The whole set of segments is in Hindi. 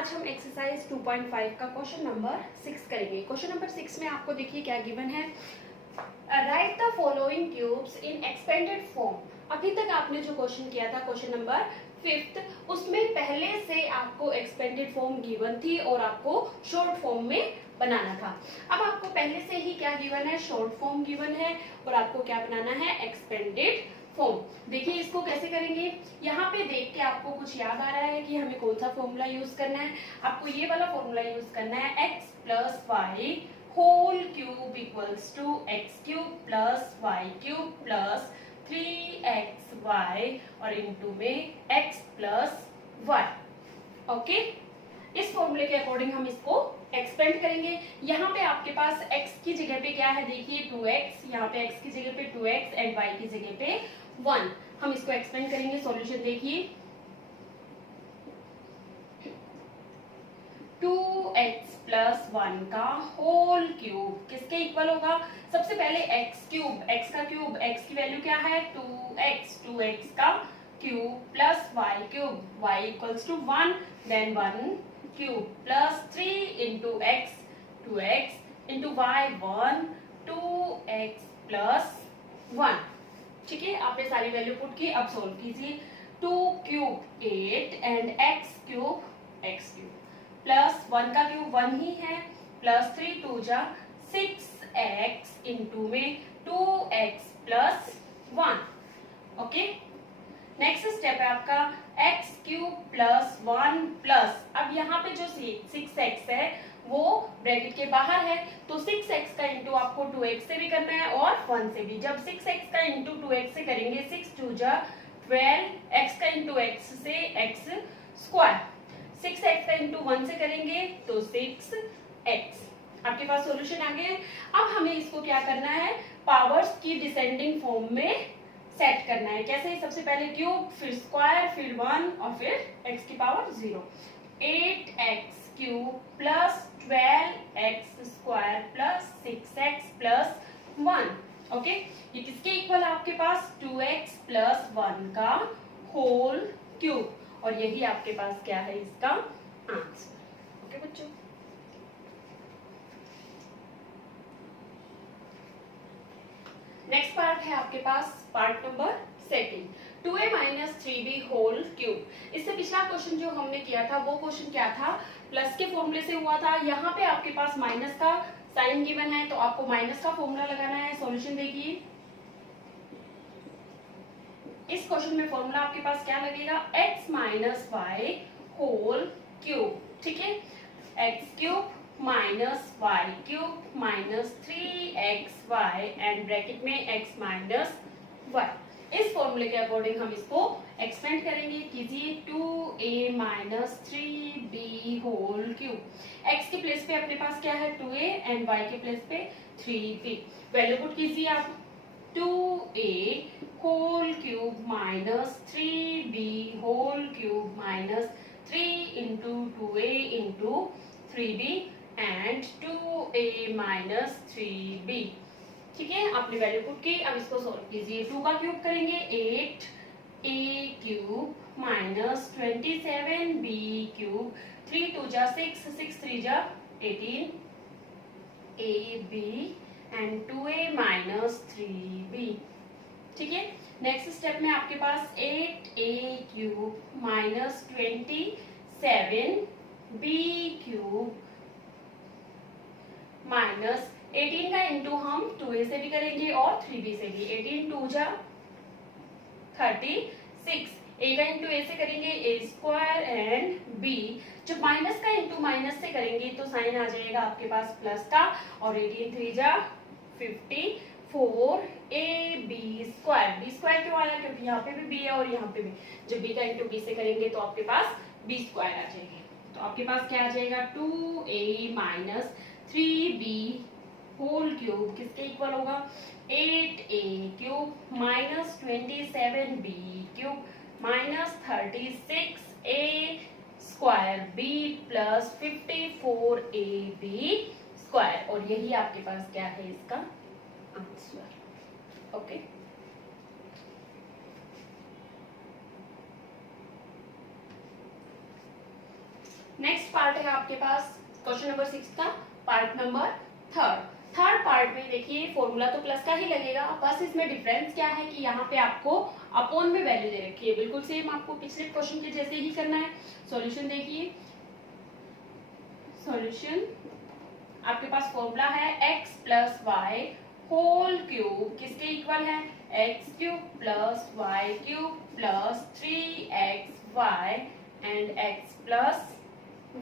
आज हम एक्सरसाइज 2.5 का क्वेश्चन नंबर 6 करेंगे। क्वेश्चन नंबर 6 में आपको देखिए क्या गिवन है, right the following cubes in expanded form. अभी तक आपने जो क्वेश्चन किया था क्वेश्चन नंबर 5, उसमें पहले से आपको एक्सपेंडेड फॉर्म गिवन थी और आपको शॉर्ट फॉर्म में बनाना था। अब आपको पहले से ही क्या गिवन है, शॉर्ट फॉर्म गिवन है और आपको क्या बनाना है, एक्सपेंडेड फॉर्म। देखिए इसको कैसे करेंगे, यहाँ पे देख के आपको कुछ याद आ रहा है कि हमें कौन सा फॉर्मूला यूज करना है। आपको ये वाला फॉर्मूला यूज करना है, x plus y whole cube equals to x cube plus y cube plus 3xy और इनटू में x प्लस वाई। ओके, इस फॉर्मूले के अकॉर्डिंग हम इसको एक्सपेंड करेंगे। यहाँ पे आपके पास x की जगह पे क्या है, देखिए 2x, यहाँ पे x की जगह पे 2x एंड y की जगह पे 1। हम इसको एक्सपेंड करेंगे। सॉल्यूशन देखिए, 2x प्लस 1 का होल क्यूब किसके इक्वल होगा। सबसे पहले x क्यूब, x का क्यूब, x की वैल्यू क्या है 2x, 2x का cube plus y cube, y equals to 1, then 1 cube plus 3 into x, 2x into y 1, 2x plus 1। ठीक है, आपने सारी वैल्यू पुट की। अब सोल्व कीजिए। 2 cube 8 and x cube x cube plus 1 का क्यूब 1 ही है, प्लस 3 2 जा 6x इंटू में 2x plus 1। Okay, next step है आपका x क्यूब प्लस 1 प्लस, अब यहाँ पे जो 6x है वो ब्रैकेट के बाहर है, तो 6x का इंटू आपको 2x से भी करना है और 1 से भी। जब 6x का इंटू 2x से करेंगे 6 2 जा 12, x का इंटू x से x स्क्वायर, 6x का इंटू 1 से करेंगे तो 6x। आपके पास सॉल्यूशन आ गए। अब हमें इसको क्या करना है, पावर्स की डिसेंडिंग फॉर्म में सेट करना है। कैसे, सबसे पहले क्यूब, फिर स्क्वायर, फिर 1 और फिर x की power 0। 8x cube plus 12x square plus 6x plus 1। Okay, ये किसके इक्वल है आपके पास, 2x प्लस 1 का होल क्यूब, और यही आपके पास क्या है, इसका आंसर। ओके बच्चों, नेक्स्ट पार्ट है आपके पास part number 2, 2a minus 3b whole cube. इससे पिछला क्वेश्चन जो हमने किया था वो क्वेश्चन क्या था, प्लस के फॉर्मूले से हुआ था। यहाँ पे आपके पास माइनस का साइन गिवन है तो आपको माइनस का फॉर्मूला लगाना है। सॉल्यूशन देखिए, इस क्वेश्चन में फॉर्मूला आपके पास क्या लगेगा, x minus y whole cube. ठीक है, x cube minus y cube minus 3xy and bracket में x माइनस वाई। इस फॉर्मूले के अकॉर्डिंग हम इसको एक्सपेंड करेंगे। कीजिए 2a minus 3b whole cube. x के प्लेस पे अपने पास क्या है 2a एंड y के प्लेस पे 3b। वैल्यू पुट कीजिए आप, 2a whole cube minus 3b whole cube minus 3 into 2a into 3b and 2a minus 3b। ठीक है, आपने वैल्यू पुट की। अब इसको सॉल्व कीजिए। 2 का क्यूब करेंगे 8a cube minus 27b cube, 3 2 जा 6, 6 3 जा 18 ab and 2a minus 3b। ठीक है, नेक्स्ट स्टेप में आपके पास 8a cube minus 27b cube minus 18 का इंटू हम 2a से भी करेंगे और 3b से भी। 18 2 जा 36, a का इंटू a से करेंगे a स्क्वायर एंड b। जब माइनस का इंटू माइनस से करेंगे तो साइन आ जाएगा आपके पास प्लस का, और 18 3 जा 54 ab स्क्वायर। b स्क्वायर क्यों आया, क्योंकि यहाँ पे भी b है और यहाँ पे भी। जब b का इंटू b से करेंगे तो आपके पास b स्क्वायर आ जाएगा। तो आपके पास क्या आ जाएगा, 2a minus 3b whole cube किसके इक्वल होगा, 8a cube minus 27b cube minus 36a square b plus 54ab square, और यही आपके पास क्या है, इसका आंसर। ओके, नेक्स्ट पार्ट है आपके पास क्वेश्चन नंबर 6 का पार्ट नंबर थर्ड पार्ट में देखिए फॉर्मूला तो प्लस का ही लगेगा, बस इसमें डिफरेंस क्या है कि यहाँ पे आपको अपॉन में वैल्यू दे रखी है, बिल्कुल सेम आपको पिछले क्वेश्चन के जैसे ही करना है। सॉल्यूशन देखिए, सॉल्यूशन आपके पास फॉर्मूला है x plus y whole cube किसके इक्वल है, x cube plus y cube plus 3xy and x plus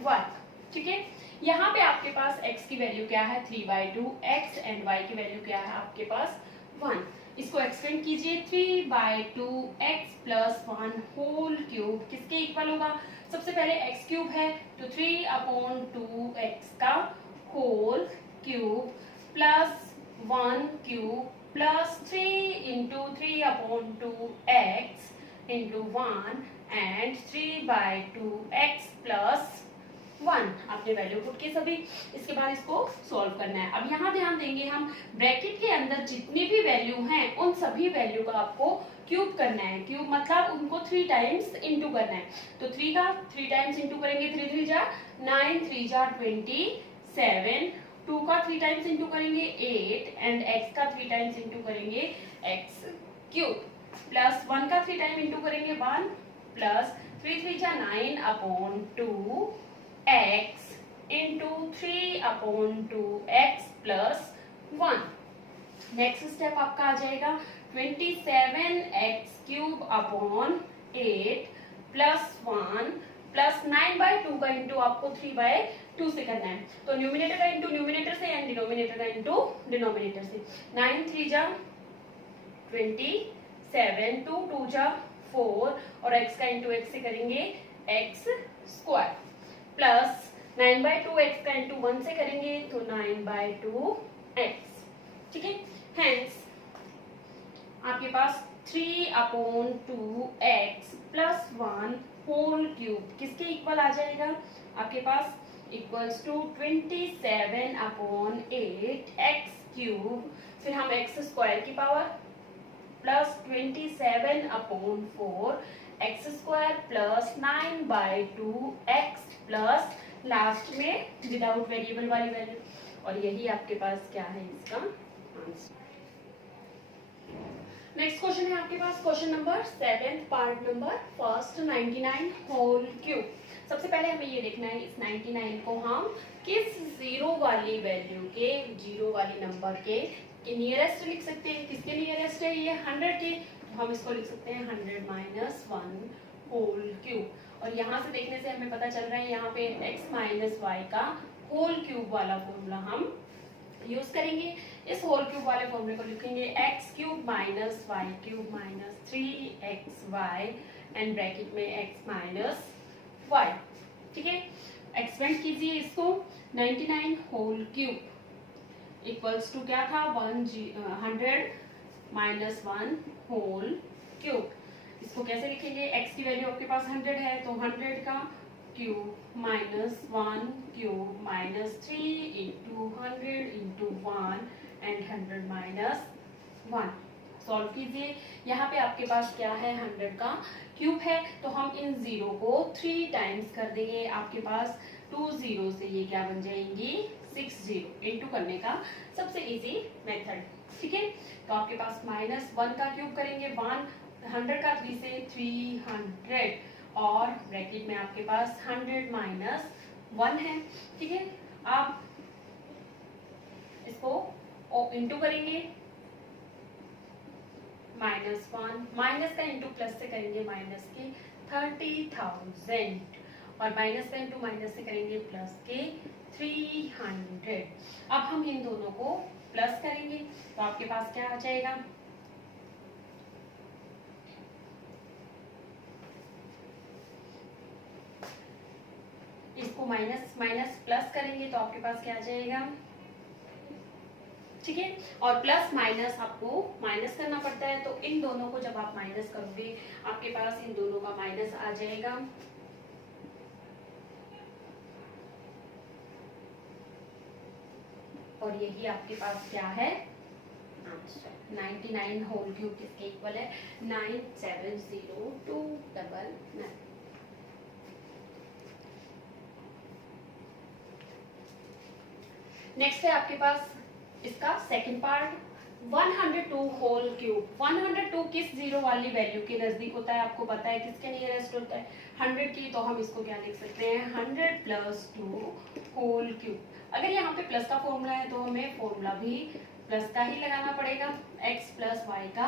1। ठीक है, यहाँ पे आपके पास x की वैल्यू क्या है 3/2 x एंड y की वैल्यू क्या है आपके पास 1। इसको एक्सटेंड कीजिए, 3/2 x प्लस 1 होल क्यूब किसके इक्वल होगा, सबसे पहले x क्यूब है तो 3/2 x का whole cube plus 1 cube plus 3 into 3/2 x into 1 and 3/2 x plus 1। आपने वैल्यू पुट की सभी, इसके बाद इसको सॉल्व करना है। अब यहाँ ध्यान देंगे हम, ब्रैकेट के अंदर जितनी भी वैल्यू हैं उन सभी वैल्यू का आपको क्यूब करना है। क्यूब मतलब उनको 3 टाइम्स इंटू करना है, तो 3 का 3 टाइम्स इंटू करेंगे, 3 3 जा 9, 3 जा 27, 2 का 3 टाइम्स इंटू करेंगे 8 एंड x का 3 टाइम्स इंटू करेंगे x क्यूब प्लस 1 का 3 टाइम इंटू करेंगे 1 प्लस 3 3 जा 9/2 x into 3/2 x plus 1। Next step आपका आ जाएगा 27x cube upon 8 plus 1 plus 9/2 का इंटू आपको 3/2 से करना है, तो न्यूमिनेटर का इंटू न्यूमिनेटर से एंड डिनोमिनेटर का इंटू डिनोमिनेटर से। 9 3 जा 27, 2 2 जा 4 और x का इंटू x से करेंगे x स्क्वायर प्लस 9/2 x का इंटू 1 से करेंगे तो 9/2 x। ठीक है, हेंस आपके पास 3/2 x प्लस 1 होल क्यूब किसके इक्वल आ जाएगा, आपके पास इक्वल्स टू 27/8 x क्यूब, फिर हम x स्क्वायर की power plus 27/4 x square plus 9/2 x plus last में विदाउट वेरिएबल वाली वैल्यू, और यही आपके पास क्या है इसका आंसर। नेक्स्ट क्वेश्चन है आपके पास question number 7 part number first 99 whole cube. सबसे पहले हमें ये देखना है इस 99 को हम किस जीरो वाली वैल्यू के, जीरो वाली नंबर के नियरेस्ट लिख सकते हैं। किसके नियरेस्ट है ये 100 के, तो हम इसको लिख सकते हैं 100 माइनस 1 होल क्यूब। और यहाँ से देखने से हमें पता चल रहा है यहाँ पे x माइनस वाई का होल क्यूब वाला फॉर्मूला हम यूज करेंगे। इस होल क्यूब वाले फॉर्मूले को लिखेंगे x cube minus y cube minus 3xy and bracket में x माइनस वाई। ठीक है, एक्सपेंड कीजिए इसको, 99 होल क्यूब इक्वल्स टू क्या था 100 माइनस 1 होल क्यूब। इसको कैसे लिखेंगे, x की वैल्यू आपके पास 100 है तो 100 का cube minus 1 cube minus 3 into 100 into 1 and 100 minus 1। Solve कीजिए, यहाँ पे आपके पास क्या है 100 का क्यूब है तो हम इन जीरो को 3 टाइम्स कर देंगे, आपके पास 2 जीरो से ये क्या बन जाएंगी 6 जीरो। इंटू करने का सबसे इजी मेथड। ठीक है, तो आपके पास माइनस 1 का क्यूब करेंगे 100 का 3 से 300 और ब्रैकेट में आपके पास 100 माइनस 1 है। ठीक है, आप इसको इंटू करेंगे -1 माइनस का इंटू प्लस से करेंगे माइनस के 30,000 और माइनस का इंटू माइनस से करेंगे प्लस के 300। अब हम इन दोनों को प्लस करेंगे तो आपके पास क्या आ जाएगा, इसको माइनस माइनस प्लस करेंगे तो आपके पास क्या आ जाएगा। ठीक है, और प्लस माइनस आपको माइनस करना पड़ता है तो इन दोनों को जब आप माइनस करोगे आपके पास इन दोनों का माइनस आ जाएगा। और यही आपके पास क्या है आंसर। 99 होल क्यूब किसके इक्वल है 970299। नेक्स्ट है आपके पास इसका सेकंड पार्ट, 102 होल क्यूब। 102 किस जीरो वाली वैल्यू के नजदीक होता है, आपको पता है किसके नियरेस्ट होता है, 100 की। तो हम इसको क्या लिख सकते हैं, 100 प्लस 2 होल क्यूब। अगर यहाँ पे प्लस का फॉर्मूला है तो हमें फॉर्मूला भी प्लस का ही लगाना पड़ेगा। x प्लस वाई का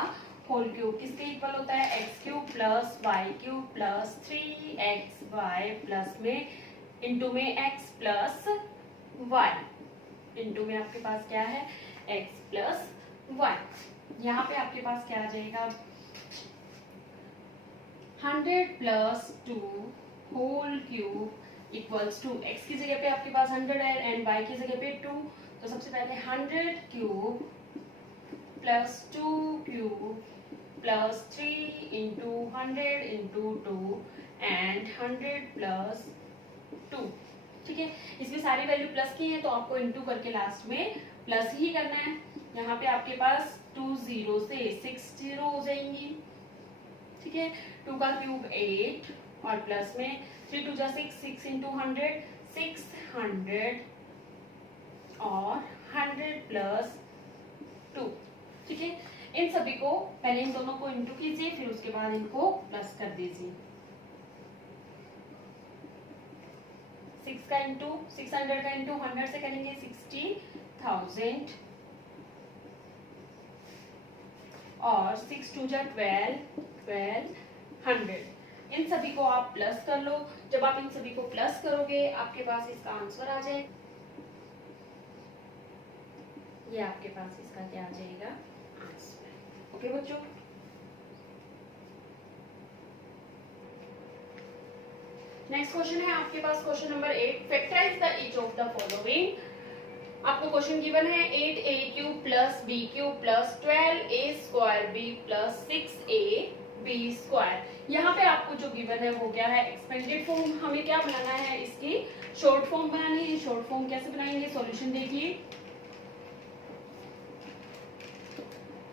होल क्यूब किसके इक्वल होता है, x cube plus y cube plus 3xy plus में इंटू में x प्लस वाई, इंटू में आपके पास क्या है, x प्लस वाई। यहाँ पे आपके पास क्या आ जाएगा, 100 plus 2 whole cube equals to, x की जगह पे आपके पास 100 है एंड y की जगह पे 2। तो सबसे पहले 100 cube plus 2 cube plus 3 into 100 into 2 and 100 plus 2। ठीक है, इसमें सारी वैल्यू प्लस की है तो आपको इंटू करके लास्ट में प्लस ही करना है। यहाँ पे आपके पास 2 जीरो से 6 जीरो हो जाएंगी। ठीक है, 2 का क्यूब 8 और प्लस में 3 2 जा 6, 6 इंटू 100 600 और 100 प्लस 2। ठीक है, इन सभी को पहले इन दोनों को इंटू कीजिए, फिर उसके बाद इनको प्लस कर दीजिए। 6 का इंटू 600 का इंटू 100 से करेंगे 60,000 और 6 2 जा 1200। इन सभी को आप प्लस कर लो। जब आप इन सभी को प्लस करोगे आपके पास इसका आंसर आ जाए, ये आपके पास इसका क्या आ जाएगा, आंसर। ओके बच्चों, नेक्स्ट क्वेश्चन है आपके पास question number 8, factorise the each of the following. आपको क्वेश्चन गिवन है 8a cube plus b cube plus 12a square b plus 6ab square. यहाँ पे आपको जो गिवन है वो क्या है, एक्सपेंडेड फॉर्म। हमें क्या बनाना है, इसकी शॉर्ट फॉर्म बनानी है। शॉर्ट फॉर्म कैसे बनाएंगे, सॉल्यूशन देखिए।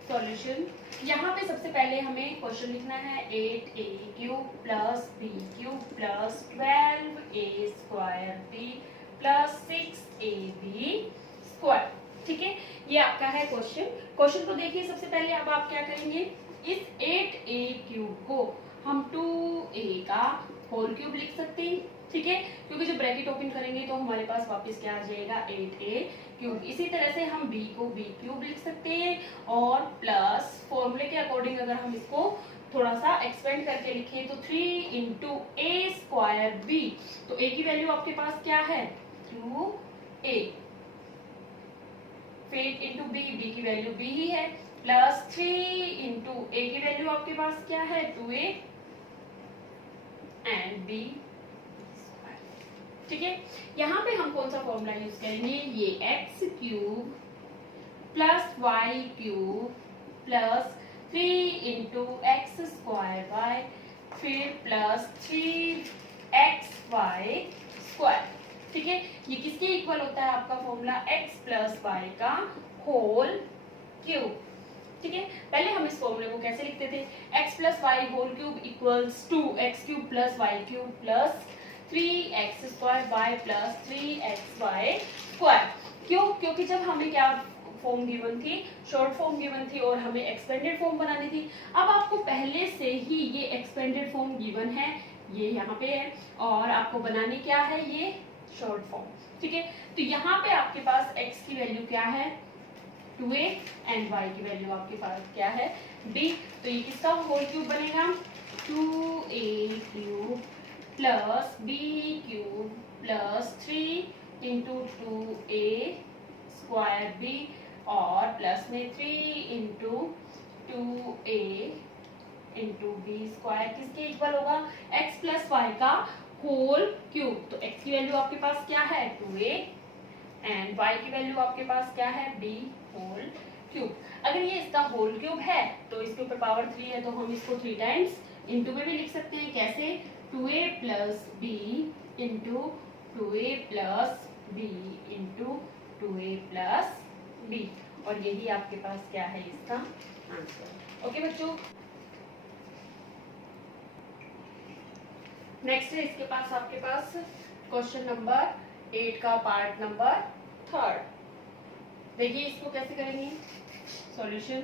सॉल्यूशन, यहाँ पे सबसे पहले हमें क्वेश्चन लिखना है 8a cube plus b cube plus 12a square b plus 6ab square. ठीक है, ये आपका है क्वेश्चन। क्वेश्चन को देखिए सबसे पहले। अब आप क्या करेंगे, इस 8a क्यूब को हम 2a का होल क्यूब लिख सकते हैं। ठीक है, क्योंकि जब ब्रैकेट ओपन करेंगे तो हमारे पास वापस क्या आ जाएगा, 8a क्यूब। इसी तरह से हम b को b क्यूब लिख सकते हैं और प्लस फॉर्मूले के अकॉर्डिंग अगर हम इसको थोड़ा सा एक्सपेंड करके लिखें तो 3 इंटू ए स्क्वायर b। तो a की वैल्यू आपके पास क्या है, 2a, फिर इंटू b, b की वैल्यू b ही है, प्लस 3 इंटू a की वैल्यू आपके पास क्या है, 2a एंड b। ठीक है, यहाँ पे हम कौन सा फॉर्मूला यूज करेंगे, ये x cube plus y cube plus 3 into x square y, फिर प्लस 3x वाई स्क्वायर। ठीक है, ये किसके इक्वल होता है आपका फॉर्मूला, x प्लस वाई का होल क्यूब। ठीक है, पहले हम इस फॉर्मूले को कैसे लिखते थे, x plus y whole cube equals to x cube plus y cube plus 3x square y plus 3xy square. क्यों, क्योंकि जब हमें क्या फॉर्म गिवन थी, शॉर्ट फॉर्म गिवन थी और हमें एक्सपेंडेड फॉर्म बनानी थी। अब आपको पहले से ही ये एक्सपेंडेड फॉर्म गिवन है, ये यहाँ पे है, और आपको बनानी क्या है, ये शॉर्ट फॉर्म। ठीक है, तो यहाँ पे आपके पास x की वैल्यू क्या है, 2a एंड y की वैल्यू आपके पास क्या है, b। तो ये किसका होल क्यूब बनेगा, 2a cube plus b cube plus 3 into 2a square b और प्लस में 3 into 2a into b square किसके इक्वल होगा, x प्लस वाई का होल क्यूब। तो x की वैल्यू आपके पास क्या है, 2a एंड y की वैल्यू आपके पास क्या है, b होल क्यूब। अगर ये इसका होल क्यूब है तो इसके ऊपर पावर 3 है तो हम इसको 3 टाइम्स इंटू में भी लिख सकते हैं। कैसे, 2a plus b into 2a plus b into 2a plus b, और यही आपके पास क्या है इसका आंसर। ओके बच्चों, नेक्स्ट है इसके पास आपके पास क्वेश्चन नंबर 8 का पार्ट नंबर 3। देखिए इसको कैसे करेंगे solution.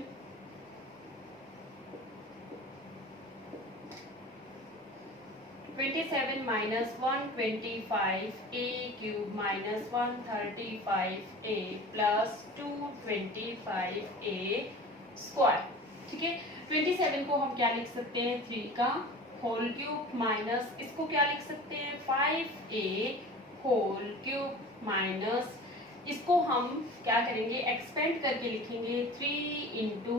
-27 125 a cube -135 a plus 225 a square. ठीक है, 27 को हम क्या लिख सकते हैं 3 का होल क्यूब माइनस इसको क्या लिख सकते हैं 5a होल क्यूब माइनस इसको हम क्या करेंगे एक्सपेंड करके लिखेंगे 3 इंटू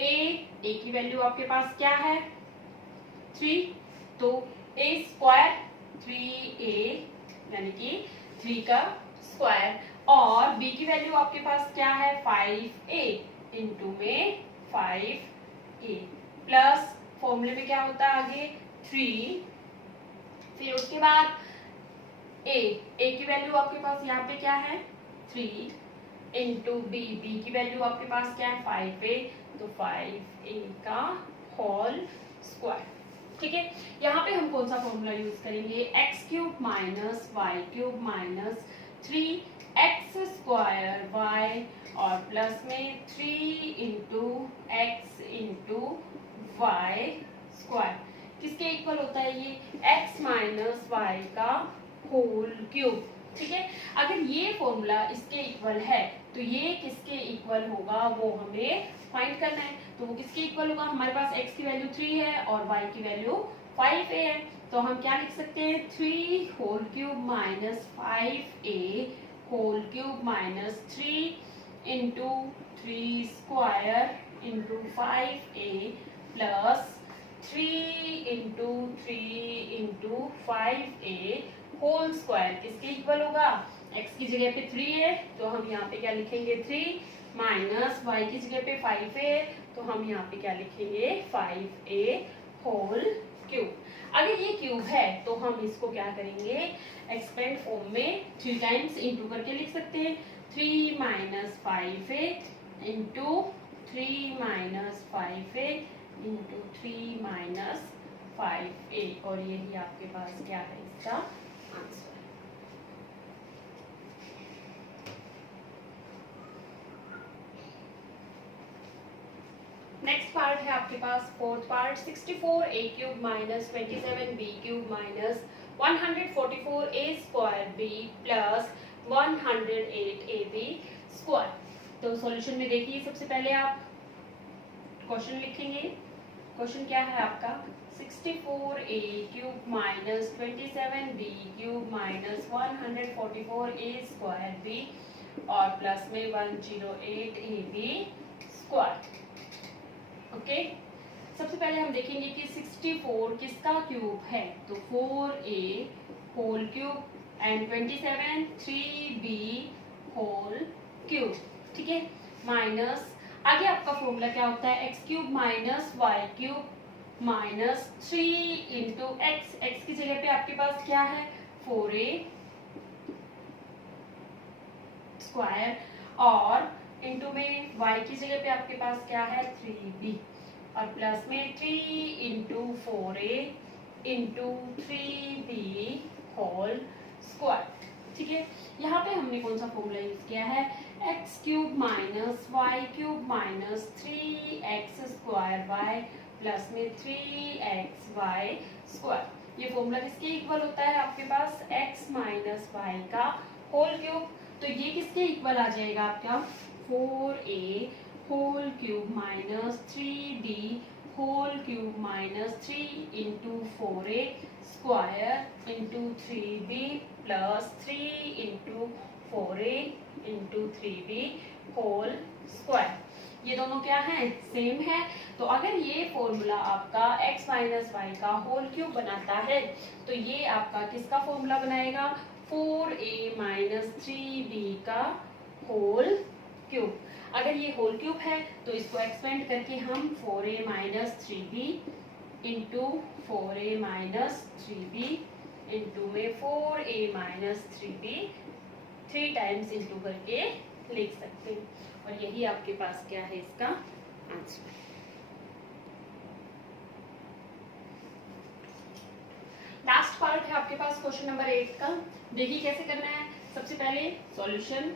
ए की वैल्यू आपके पास क्या है 3, तो a स्क्वायर 3a यानी कि 3 का स्क्वायर और b की वैल्यू आपके पास क्या है 5a इंटू में 5a प्लस फॉर्मूले में क्या होता है आगे 3, फिर उसके बाद a की वैल्यू आपके पास यहाँ पे क्या है 3 इंटू b की वैल्यू आपके पास क्या है 5a, तो 5a का होल स्क्वायर। ठीक है, यहाँ पे हम कौन सा फॉर्मूला यूज करेंगे x cube minus y cube minus 3x square y और प्लस में 3 into x into y square किसके इक्वल होता है ये x माइनस वाई का होल क्यूब। ठीक है, अगर ये फॉर्मूला इसके इक्वल है तो ये किसके इक्वल होगा वो हमें फाइंड करना है। तो वो किसके इक्वल होगा हमारे पास x की वैल्यू 3 है और y की वैल्यू 5a है, तो हम क्या लिख सकते हैं 3 whole cube minus 5a whole cube minus 3 into 3 square into 5a plus 3 into 3 into 5a whole square किसके इक्वल होगा x की जगह पे 3 है तो हम यहाँ पे क्या लिखेंगे 3 माइनस y की जगह पे 5a है तो हम यहाँ पे क्या लिखेंगे 5a होल क्यूब। अगर ये क्यूब है तो हम इसको क्या करेंगे एक्सपेंड फॉर्म में 3 टाइम्स इंटू करके लिख सकते हैं 3 minus 5a into 3 minus 5a into 3 minus 5a और यही आपके पास क्या है इसका आंसर। नेक्स्ट पार्ट है आपके पास fourth part 64a cube minus 27b cube minus 144a square b plus 108ab square. तो सॉल्यूशन में देखिए सबसे पहले आप क्वेश्चन लिखेंगे। क्वेश्चन क्या है आपका 64a cube minus 27b cube minus 144a square b और प्लस में 108ab स्क्वायर। ओके, सबसे पहले हम देखेंगे कि 64 किसका क्यूब है तो 4a whole cube and 27 3b whole cube. ठीक है, माइनस आगे आपका फॉर्मूला क्या होता है x cube minus y cube minus 3 into x की जगह पे आपके पास क्या है 4a स्क्वायर और इंटू में y की जगह पे आपके पास क्या है 3b और प्लस में 3 into 4a into 3b whole square. ठीक है, यहाँ पे हमने कौन सा फॉर्मूला यूज किया है x cube minus y cube minus 3x square y plus में 3xy स्क्वायर। ये फॉर्मूला किसके इक्वल होता है आपके पास x माइनस वाई का होल क्यूब, तो ये किसके इक्वल आ जाएगा आपका 4a whole cube minus 3d whole cube minus 3 into 4a square into 3b plus 3 into 4a into 3b whole square. ये दोनों क्या है सेम है, तो अगर ये फॉर्मूला आपका x माइनस वाई का होल क्यूब बनाता है तो ये आपका किसका फॉर्मूला बनाएगा 4a माइनस 3b का होल क्यूब। अगर ये होल क्यूब है तो इसको एक्सपेंड करके हम 4a minus 3b into 4a minus 3b into में 4a minus 3b 3 times into करके लिख सकते हैं और यही आपके पास क्या है इसका आंसर। लास्ट पार्ट है आपके पास क्वेश्चन नंबर 8 का। देखिए कैसे करना है। सबसे पहले सॉल्यूशन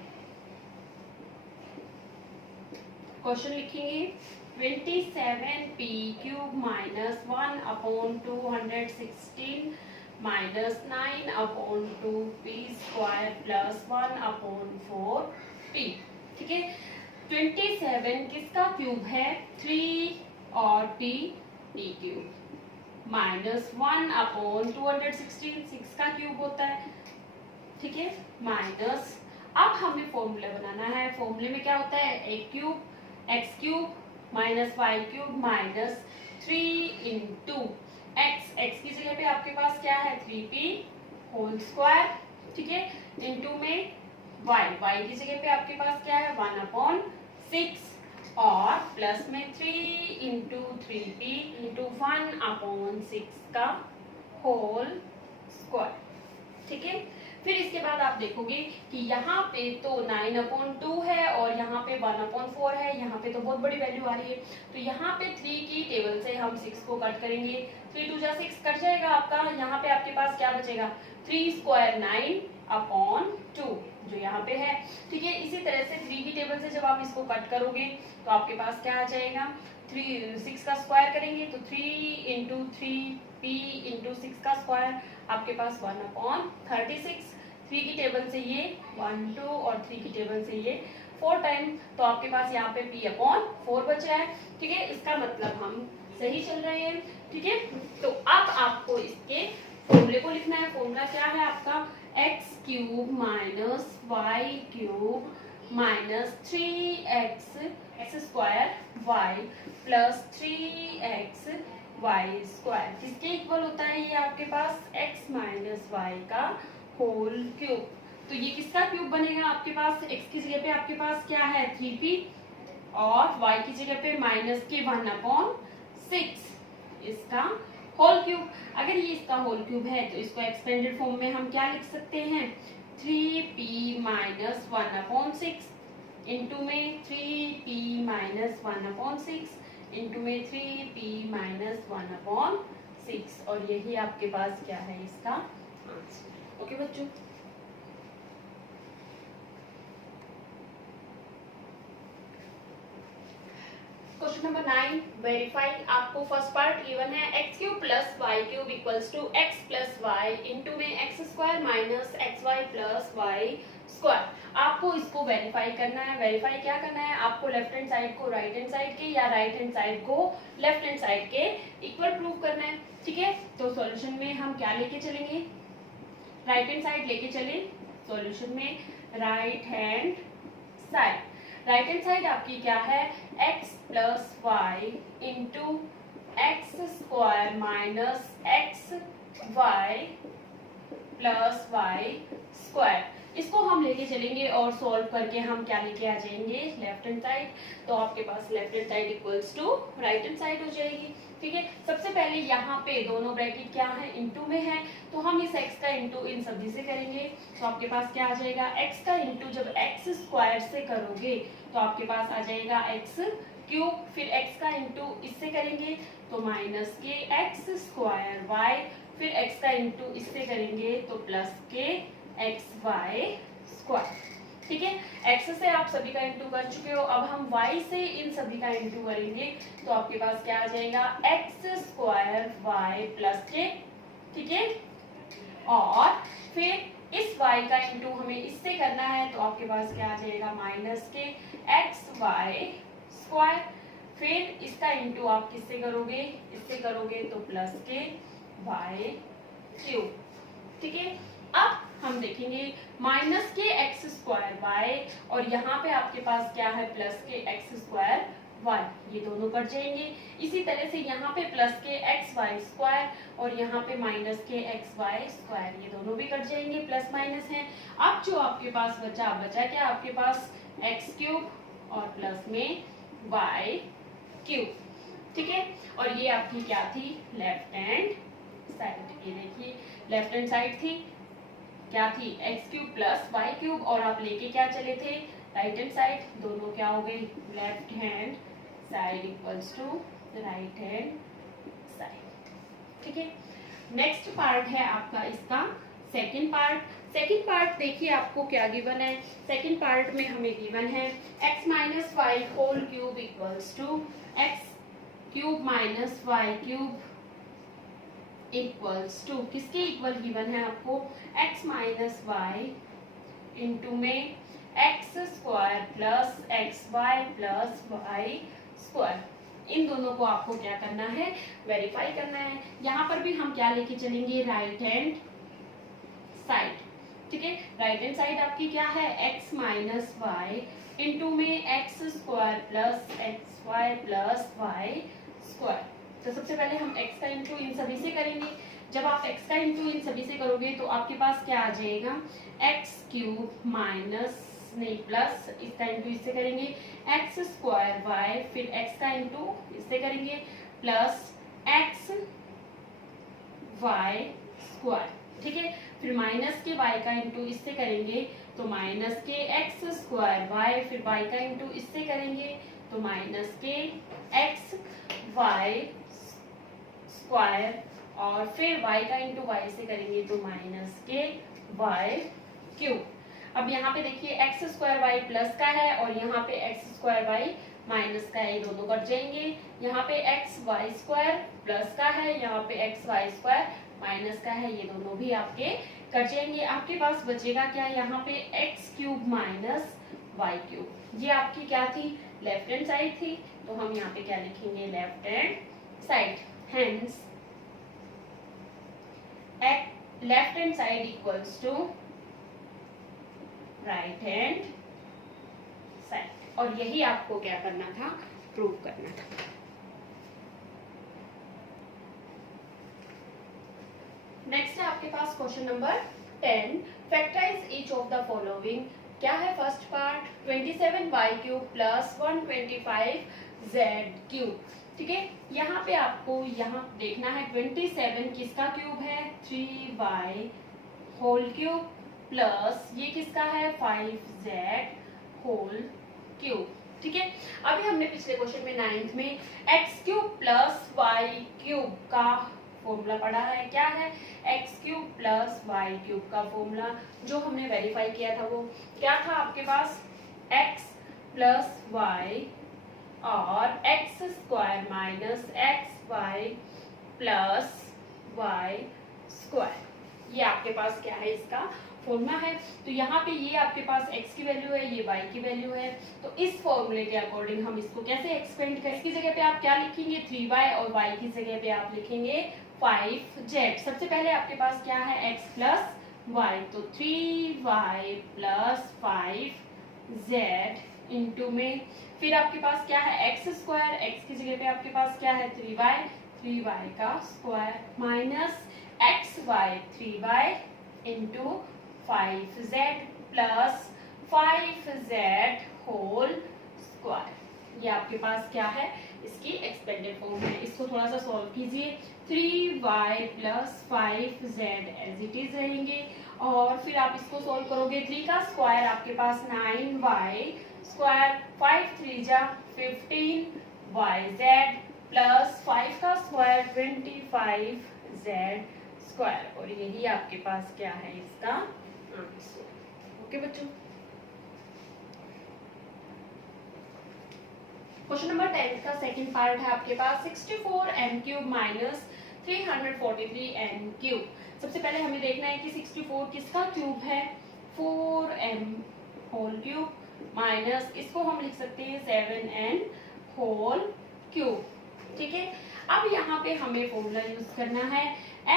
क्वेश्चन लिखेंगे 27p cube minus 1/216 minus 9/2p square plus 1/4p। ठीक है, 27 किसका क्यूब है? 3 और p क्यूब माइनस 1/216 6 का क्यूब होता है। ठीक है, माइनस अब हमें फॉर्मूला बनाना है। फॉर्मूले में क्या होता है? X cube minus y cube minus 3 into x की जगह पे आपके पास क्या है? 3p whole square. ठीक है, इंटू में वाई की जगह पे आपके पास क्या है? 1/6 और प्लस में 3 इंटू 3p इंटू 1/6 का होल स्क्वायर। ठीक है, फिर इसके बाद आप देखोगे कि यहाँ पे तो 9/2 है और यहाँ पे 1/4 है। यहाँ पे तो बहुत बड़ी वैल्यू आ रही है, तो यहाँ पे 3 की टेबल से हम 6 को कट करेंगे। 3 2 जा 6 कट जाएगा आपका। यहाँ पे आपके पास क्या बचेगा? 3 स्क्वायर 9/2 जो यहाँ पे है। ठीक है, इसी तरह से 3 की टेबल से जब आप इसको कट करोगे तो आपके पास क्या आ जाएगा? 6 का स्क्वायर करेंगे तो 3 इंटू 3p इंटू 6 का स्क्वायर आपके पास 1/36। 3 की टेबल से ये 1 2 और 3 की टेबल से ये 4 टाइम, तो आपके पास यहाँ पे p/4 बचा है। ठीक है, इसका मतलब हम सही चल रहे हैं। ठीक है, तो अब आपको इसके फॉर्मूले को लिखना है। फॉर्मूला क्या है आपका? X cube minus y cube minus 3x square y plus 3x y square किसके इक्वल होता है? ये आपके पास x माइनस वाई का होल क्यूब। तो ये किसका क्यूब बनेगा आपके पास? x की जगह पे आपके पास क्या है? 3p और y की जगह पे माइनस के 1/6 इसका होल क्यूब। अगर ये इसका होल क्यूब है तो इसको एक्सपेंडेड फॉर्म में हम क्या लिख सकते हैं? 3p माइनस 1/6 इंटू में 3p माइनस 1/6 इंटू में 3p माइनस 1/6 और यही आपके पास क्या है? इसका आंसर। ओके बच्चों, क्वेश्चन नंबर 9 वेरीफाई। आपको फर्स्ट पार्ट गिवन है x cube plus y cube equals to x plus y into में x square minus x y plus y square. आपको इसको वेरीफाई करना है। वेरीफाई क्या करना है? आपको लेफ्ट हैंड साइड को राइट हैंड साइड के या राइट हैंड साइड को लेफ्ट हैंड साइड के इक्वल प्रूव करना है। ठीक है, तो सॉल्यूशन में हम क्या लेके चलेंगे? राइट हैंड साइड लेके चले सॉल्यूशन में। राइट हैंड साइड आपकी क्या है? x plus y into x square minus x y plus y square. इसको हम लेके चलेंगे और सॉल्व करके हम क्या लेके आ जाएंगे? Left hand side. तो आपके पास left hand side equals to right hand side हो जाएगी। ठीक है, सबसे पहले यहाँ पे दोनों ब्रैकेट क्या है? इनटू में है, तो हम इस x का इनटू इन सभी से करेंगे तो आपके पास क्या आ जाएगा? x का इनटू जब x स्क्वायर से करोगे तो आपके पास आ जाएगा x क्यूब। फिर x का इनटू इससे करेंगे तो माइनस के x स्क्वायर y, फिर x का इनटू इससे करेंगे तो प्लस के x y स्क्वायर। ठीक है, x से आप सभी का इंटू कर चुके हो। अब हम y से इन सभी का इंटू करेंगे तो आपके पास क्या आ जाएगा? x स्क्वायर y प्लस के। ठीक है, और फिर इस y का इंटू हमें इससे करना है तो आपके पास क्या आ जाएगा? माइनस के x y स्क्वायर। फिर इसका इंटू आप किससे करोगे? इससे करोगे तो प्लस के y क्यूब। ठीक है, अब हम देखेंगे माइनस के एक्स स्क्वायर वाई और यहाँ पे आपके पास क्या है? प्लस के एक्स स्क्वायर वाई, ये दोनों कट जाएंगे। इसी तरह से यहाँ पे प्लस के एक्स वाई स्क्वायर और यहाँ पे माइनस के एक्स वाई स्क्वायर, ये दोनों भी कट जाएंगे, प्लस माइनस है। अब जो आपके पास बचा क्या? आपके पास एक्स क्यूब और प्लस में वाई क्यूब। ठीक है, और ये आपकी क्या थी? Left hand side. ये देखिए लेफ्ट हैंड साइड थी, क्या थी? X cube plus y cube और आप लेके क्या चले थे? Right hand side. दोनों क्या हो गई? Left hand side equals to right hand side. ठीक है, नेक्स्ट पार्ट है आपका इसका सेकंड पार्ट। सेकंड पार्ट देखिए आपको क्या गिवन है। सेकंड पार्ट में हमें गिवन है x minus y whole cube equals to x cube minus y cube equals to, किसके इक्वल गिवन है आपको, x माइनस वाई इंटू में x square plus x y plus y square. इन दोनों को आपको क्या करना है, वेरीफाई करना है। यहाँ पर भी हम क्या लेके चलेंगे, राइट हैंड साइड, ठीक है। राइट हैंड साइड आपकी क्या है, x माइनस वाई इंटू में x square plus x y plus y square. तो सबसे पहले हम x का इंटू इन सभी से करेंगे। जब आप x का इंटू इन सभी से करोगे तो आपके पास क्या आ जाएगा, एक्स क्यूब माइनस नहीं प्लस इसका इंटू इससे करेंगे एक्स स्क्वायर वाई, फिर x का इंटू इससे करेंगे प्लस एक्स वाई स्क्वायर, ठीक है। फिर माइनस के y का इंटू इससे करेंगे तो माइनस के एक्स स्क्वायर वाई, फिर y का इंटू इससे करेंगे तो माइनस के एक्स वाई स्क्वायर, और फिर y का इंटू y से करेंगे तो माइनस के y क्यूब। अब यहाँ पे देखिए एक्स स्क्वायर वाई प्लस का है और यहाँ पे एक्स स्क्वायर वाई माइनस का है, ये दोनों कट जाएंगे। यहाँ पे एक्स वाई स्क्वायर प्लस का है, यहाँ पे एक्स वाई स्क्वायर माइनस का है, ये दोनों भी आपके कट जाएंगे। आपके पास बचेगा क्या, यहाँ पे x cube minus y cube. ये आपकी क्या थी, लेफ्ट हैंड साइड थी, तो हम यहाँ पे क्या लिखेंगे, left hand side. Hence left hand side equals to right hand side. और यही आपको क्या करना था, प्रूव करना था। नेक्स्ट है आपके पास question number 10, factorise each of the following. क्या है first part, 27y cube plus 125z cube, ठीक है। यहाँ पे आपको यहाँ देखना है 27 किसका क्यूब है, 3y होल क्यूब प्लस ये किसका है, 5z होल क्यूब, ठीक है। अभी हमने पिछले क्वेश्चन में 9th में x cube plus y cube का फॉर्मूला पढ़ा है। क्या है, x cube plus y cube का फॉर्मूला जो हमने वेरीफाई किया था वो क्या था आपके पास, x प्लस y और x square minus x y plus y square. ये आपके पास क्या है, इसका फॉर्मूला है। तो यहाँ पे ये आपके पास x की वैल्यू है, ये y की वैल्यू है। तो इस फॉर्मूले के अकॉर्डिंग हम इसको कैसे एक्सपेंड करें, इसकी जगह पे आप क्या लिखेंगे, 3y और y की जगह पे आप लिखेंगे 5z। सबसे पहले आपके पास क्या है, x प्लस y, तो 3y प्लस 5z इंटू में फिर आपके पास क्या है, एक्स स्क्वायर, एक्स की जगह पे आपके पास क्या है, 3y का square minus x y 3y into 5z plus 5z whole square. ये आपके पास क्या है, इसकी एक्सपेंडेड फॉर्म है। इसको थोड़ा सा सॉल्व कीजिए, 3y plus 5z as it is रहेंगे और फिर आप इसको सॉल्व करोगे, 3 का स्क्वायर आपके पास 9y स्क्वायर, 5 3 जा 15yz प्लस 5 का स्क्वायर 25z स्क्वायर। और यही आपके पास क्या है, इसका आंसर। ओके बच्चों, क्वेश्चन नंबर 10 का सेकंड पार्ट है आपके पास 64m cube minus 343n cube. सबसे पहले हमें देखना है कि 64 किसका क्यूब है, 4m होल क्यूब माइनस इसको हम लिख सकते हैं 7n होल क्यूब, ठीक है। अब यहाँ पे हमें फॉर्मूला यूज करना है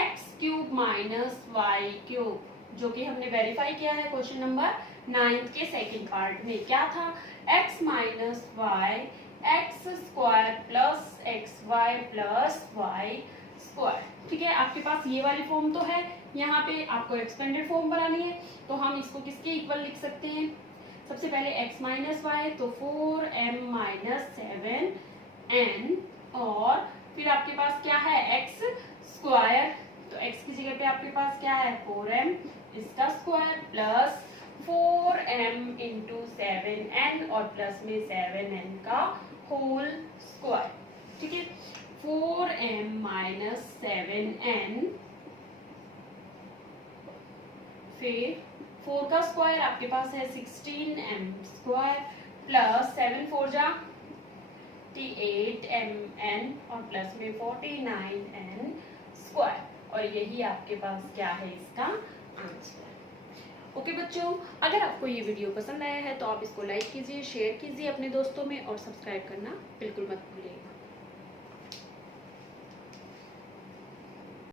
x cube minus y cube, जो कि हमने वेरीफाई किया है क्वेश्चन नंबर 9 के सेकंड पार्ट में। क्या था, x minus y x square plus x y plus y square, ठीक है। आपके पास ये वाली फॉर्म तो है, यहाँ पे आपको एक्सपेंडेड फॉर्म बनानी है, तो हम इसको किसके इक्वल लिख सकते हैं, सबसे पहले x माइनस वाई तो 4m माइनस 7n, और फिर आपके पास क्या है, x स्क्वायर, तो x की जगह पे आपके पास क्या है, 4m इसका square plus 4m into 7n और प्लस में 7n का होल स्क्वायर, ठीक है। 4m माइनस 7n फिर 4 का स्क्वायर आपके पास है 16m स्क्वायर प्लस 7 4 जा 8mn और प्लस में 49n स्क्वायर और यही आपके पास क्या है इसका आंसर। ओके बच्चों, अगर आपको ये वीडियो पसंद आया है तो आप इसको लाइक कीजिए, शेयर कीजिए अपने दोस्तों में और सब्सक्राइब करना बिल्कुल मत भूलिएगा।